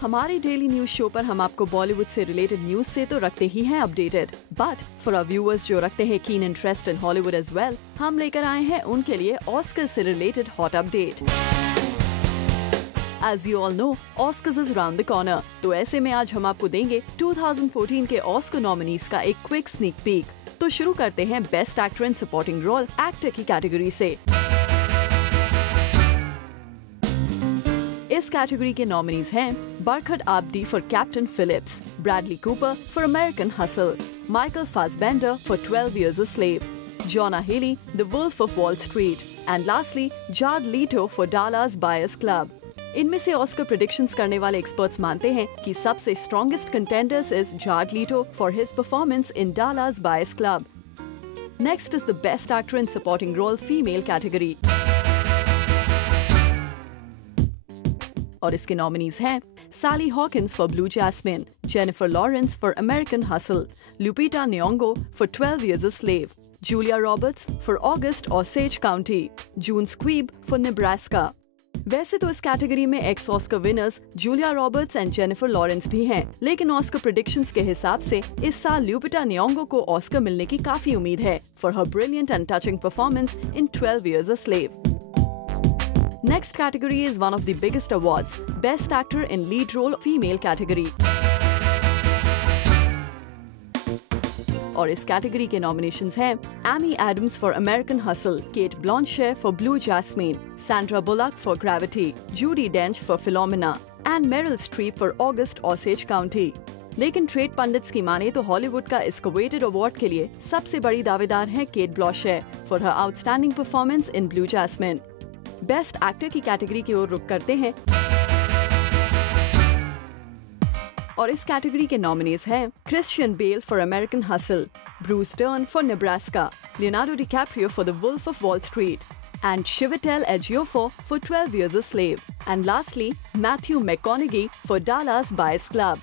हमारे daily news show पर हम आपको बॉलीवुड से रिलेटेड न्यूज से तो रखते ही हैं updated, but for our viewers जो रखते हैं keen interest in Hollywood as well, हम लेकर आए हैं उनके लिए ऑस्कर से related hot update. As you all know, Oscars is around the corner, तो ऐसे में आज हम आपको देंगे 2014 के ऑस्कर नॉमिनीज का एक क्विक स्नीक पीक। तो शुरू करते हैं best actor in supporting role actor की कैटेगरी से। इस कैटेगरी के नॉमिनीज हैं Barkhad Abdi for Captain Phillips, Bradley Cooper for American Hustle, Michael Fassbender for 12 Years a Slave, Jonah Hill the Wolf of Wall Street, and lastly Jared Leto for Dallas Buyers Club. इनमें से Oscar predictions करने वाले experts मानते हैं कि सबसे strongest contenders is Jared Leto for his performance in Dallas Buyers Club. Next is the best actor in supporting role female category, और इसके नॉमिनीज हैं Sally Hawkins for Blue Jasmine, Jennifer Lawrence for American Hustle, Lupita Nyong'o for 12 Years a Slave, Julia Roberts for August Osage County, June Squibb for Nebraska. वैसे तो इस category में ex Oscar winners Julia Roberts and Jennifer Lawrence भी हैं, लेकिन Oscar predictions के हिसाब से इस साल लुपिटा न्योंगो को ऑस्कर मिलने की काफी उम्मीद है for her brilliant and touching performance in 12 Years a Slave। Next category is one of the biggest awards, Best Actor in Lead Role Female category. और इस कैटेगरी के नॉमिनेशंस हैं Amy Adams for American Hustle, Cate Blanchett for Blue Jasmine, Sandra Bullock for Gravity, Judi Dench for Philomena and Meryl Streep for August Osage County. लेकिन trade pundits की माने तो Hollywood का इस कवेटेड अवार्ड के लिए सबसे बड़ी दावेदार है Cate Blanchett for her outstanding performance in Blue Jasmine. Best actor की कैटेगरी की ओर रुख करते हैं, और इस कैटेगरी के नॉमिनीज हैं Christian Bale for American Hustle, Bruce Dern for Nebraska, Leonardo DiCaprio for the Wolf of Wall Street, and Chiwetel Ejiofor for 12 Years a Slave, and lastly Matthew McConaughey for Dallas Buyers Club.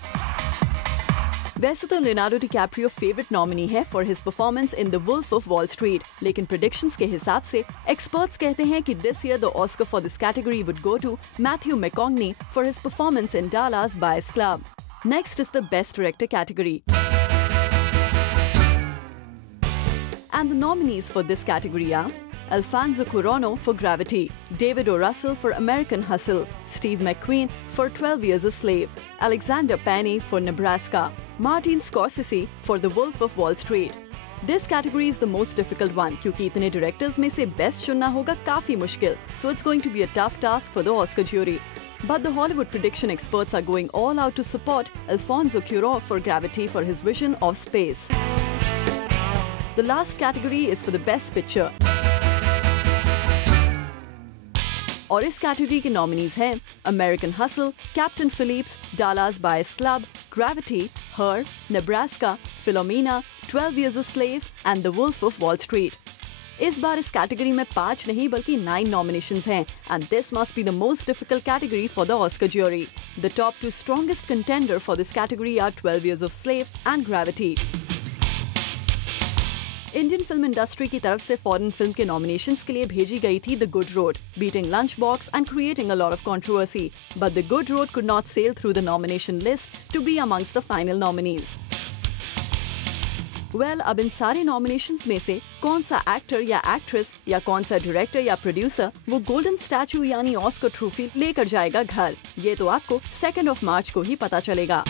वैसे तो Leonardo DiCaprio favourite nominee है for his performance in the Wolf of Wall Street, लेकिन predictions के हिसाब से experts कहते हैं कि this year the Oscar for this category would go to Matthew McConaughey for his performance in Dallas Buyers Club. Next is the best director category, and the nominees for this category are Alfonso Cuarón for Gravity, David O. Russell for American Hustle, Steve McQueen for 12 Years a Slave, Alexander Payne for Nebraska, Martin Scorsese for The Wolf of Wall Street. This category is the most difficult one क्योंकि इतने directors में से best चुनना होगा काफी मुश्किल, so it's going to be a tough task for the Oscar jury. But the Hollywood prediction experts are going all out to support Alfonso Cuarón for Gravity for his vision of space. The last category is for the Best Picture. और इस category के nominees हैं American Hustle, Captain Phillips, Dallas Buyers Club, Gravity, Her, Nebraska, Philomena, 12 Years a Slave and the Wolf of Wall Street. इस बार इस category में 5 नहीं बल्कि 9 नॉमिनेशंस हैं, and this must be the most difficult category for the Oscar jury. The top 2 strongest contender for this category are 12 Years a Slave and Gravity. Indian film industry की तरफ से फॉरेन फिल्म के nominations के लिए भेजी गई थी the Good Road, beating Lunchbox and creating a lot of controversy, but the Good Road could not sail through the nomination list to be amongst the final nominees. Well, अब इन सारे nominations में से कौन सा actor या actress या कौन सा डायरेक्टर या प्रोड्यूसर वो गोल्डन स्टैचू यानी ऑस्कर ट्रॉफी लेकर जाएगा घर, ये तो आपको 2 March को ही पता चलेगा।